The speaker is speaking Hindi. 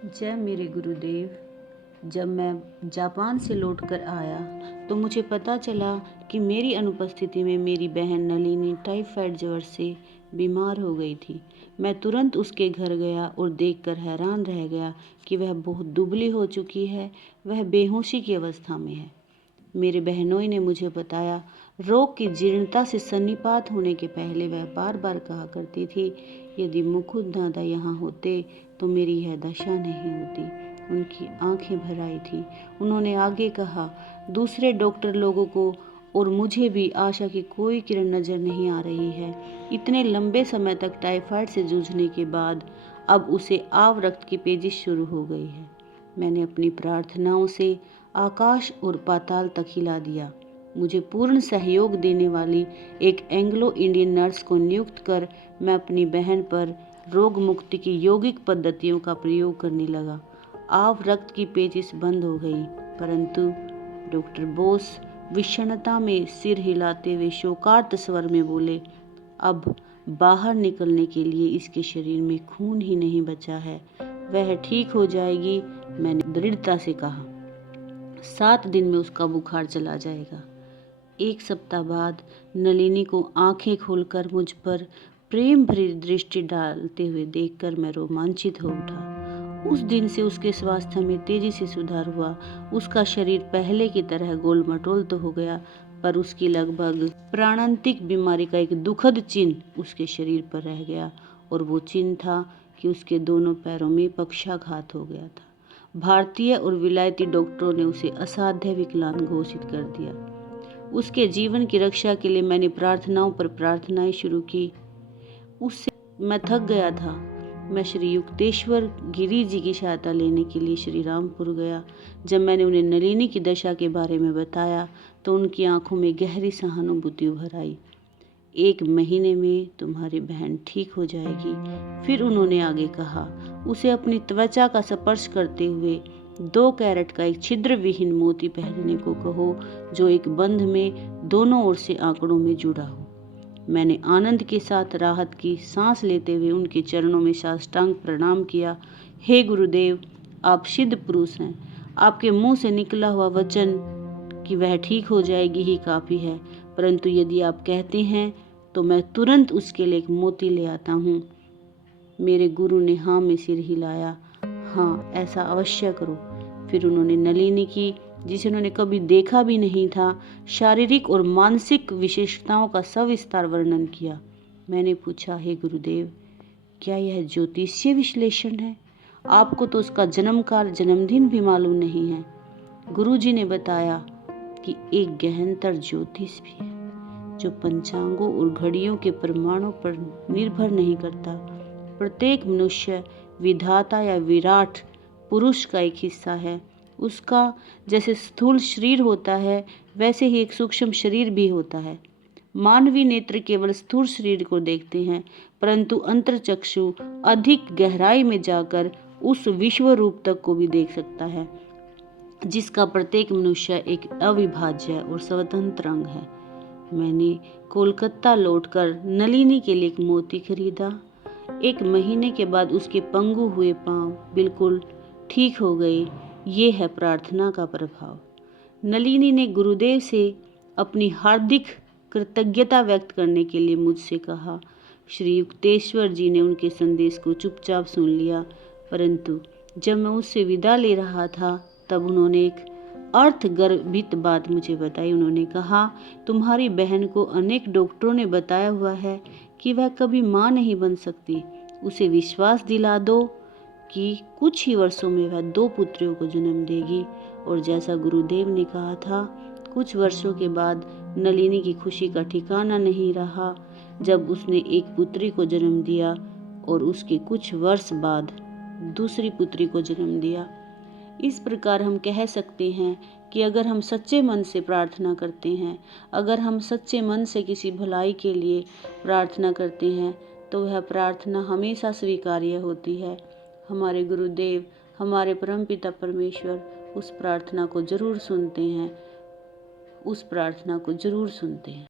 जय मेरे गुरुदेव। जब मैं जापान से लौटकर आया तो मुझे पता चला कि मेरी अनुपस्थिति में मेरी बहन नलिनी टाइफाइड ज्वर से बीमार हो गई थी। मैं तुरंत उसके घर गया और देखकर हैरान रह गया कि वह बहुत दुबली हो चुकी है, वह बेहोशी की अवस्था में है। मेरे बहनोई ने मुझे बताया, रोग की जीर्णता से सन्निपात होने के पहले वह बार बार कहा करती थी, यदि मुकुंद दादा यहाँ होते तो मेरी यह दशा नहीं होती। उनकी आंखें भर आई थी। उन्होंने आगे कहा, दूसरे डॉक्टर लोगों को और मुझे भी आशा की कोई किरण नजर नहीं आ रही है। इतने लंबे समय तक टाइफाइड से जूझने के बाद अब उसे आव रक्त की पेजिश शुरू हो गई है। मैंने अपनी प्रार्थनाओं से आकाश और पाताल तक हिला दिया। मुझे पूर्ण सहयोग देने वाली एक एंग्लो इंडियन नर्स को नियुक्त कर मैं अपनी बहन पर रोग मुक्ति की यौगिक पद्धतियों का प्रयोग करने लगा। आव रक्त की पेचिश बंद हो गई, परंतु डॉक्टर बोस विषण्णता में सिर हिलाते हुए शोकार्त स्वर में बोले, अब बाहर निकलने के लिए इसके शरीर में खून ही नहीं बचा है, वह ठीक हो जाएगी। मैंने दृढ़ता से कहा, 7 दिन में उसका बुखार चला जाएगा। 1 सप्ताह बाद नलिनी को आंखें खोलकर मुझ पर प्रेम भरी दृष्टि डालते हुए देखकर मैं रोमांचित हो उठा। उस दिन से उसके स्वास्थ्य में तेजी से सुधार हुआ। उसका शरीर पहले की तरह गोल मटोल तो हो गया, पर उसकी लगभग प्राणांतिक बीमारी का एक दुखद चिन्ह उसके शरीर पर रह गया, और वो चिन्ह था कि उसके दोनों पैरों में पक्षाघात हो गया था। भारतीय और विलायती डॉक्टरों ने उसे असाध्य विकलांग घोषित कर दिया। उसके जीवन की रक्षा के लिए मैंने प्रार्थनाओं पर प्रार्थनाएं शुरू की। उससे मैं थक गया था। मैं श्री युक्तेश्वर गिरी जी की सहायता लेने के लिए श्री रामपुर गया। जब मैंने उन्हें नलिनी की दशा के बारे में बताया तो उनकी आंखों में गहरी सहानुभूति उभर आई। 1 महीने में तुम्हारी बहन ठीक हो जाएगी। फिर उन्होंने आगे कहा, उसे अपनी त्वचा का स्पर्श करते हुए 2 कैरेट का एक छिद्र विहीन मोती पहनने को कहो, जो एक बंध में दोनों ओर से आंकड़ों में जुड़ा हो। मैंने आनंद के साथ राहत की सांस लेते हुए उनके चरणों में साष्टांग प्रणाम किया। हे गुरुदेव, आप सिद्ध पुरुष हैं। आपके मुंह से निकला हुआ वचन कि वह ठीक हो जाएगी ही काफी है, परंतु यदि आप कहते हैं तो मैं तुरंत उसके लिए एक मोती ले आता हूँ। मेरे गुरु ने हाँ में सिर हिलाया। हाँ, ऐसा अवश्य करो। फिर उन्होंने नलिनी की, जिसे उन्होंने कभी देखा भी नहीं था, शारीरिक और मानसिक विशेषताओं का सविस्तार वर्णन किया। मैंने पूछा, हे गुरुदेव, क्या यह ज्योतिषीय विश्लेषण है? आपको तो उसका जन्मकाल जन्मदिन भी मालूम नहीं है। गुरुजी ने बताया कि एक गहनतर ज्योतिष भी है, जो पंचांगों और घड़ियों के प्रमाणों पर निर्भर नहीं करता। प्रत्येक मनुष्य विधाता या विराट पुरुष का एक हिस्सा है। उसका जैसे स्थूल शरीर होता है, वैसे ही एक सूक्ष्म शरीर भी होता है। मानवीय नेत्र केवल स्थूल शरीर को देखते हैं, परंतु अंतर्चक्षु अधिक गहराई में जाकर उस विश्व रूप तक को भी देख सकता है, जिसका प्रत्येक मनुष्य एक अविभाज्य और स्वतंत्र अंग है। मैंने कोलकाता लौटकर नलिनी के लिए एक मोती खरीदा। 1 महीने के बाद उसके पंगु हुए पांव बिल्कुल ठीक हो गए। ये है प्रार्थना का प्रभाव। नलिनी ने गुरुदेव से अपनी हार्दिक कृतज्ञता व्यक्त करने के लिए मुझसे कहा। श्री युक्तेश्वर जी ने उनके संदेश को चुपचाप सुन लिया, परंतु जब मैं उससे विदा ले रहा था तब उन्होंने एक अर्थगर्भित बात मुझे बताई। उन्होंने कहा, तुम्हारी बहन को अनेक डॉक्टरों ने बताया हुआ है कि वह कभी मां नहीं बन सकती। उसे विश्वास दिला दो कि कुछ ही वर्षों में वह 2 पुत्रियों को जन्म देगी। और जैसा गुरुदेव ने कहा था, कुछ वर्षों के बाद नलिनी की खुशी का ठिकाना नहीं रहा जब उसने एक पुत्री को जन्म दिया और उसके कुछ वर्ष बाद दूसरी पुत्री को जन्म दिया। इस प्रकार हम कह सकते हैं कि अगर हम सच्चे मन से प्रार्थना करते हैं, अगर हम सच्चे मन से किसी भलाई के लिए प्रार्थना करते हैं, तो वह प्रार्थना हमेशा स्वीकार्य होती है। हमारे गुरुदेव, हमारे परमपिता परमेश्वर उस प्रार्थना को जरूर सुनते हैं।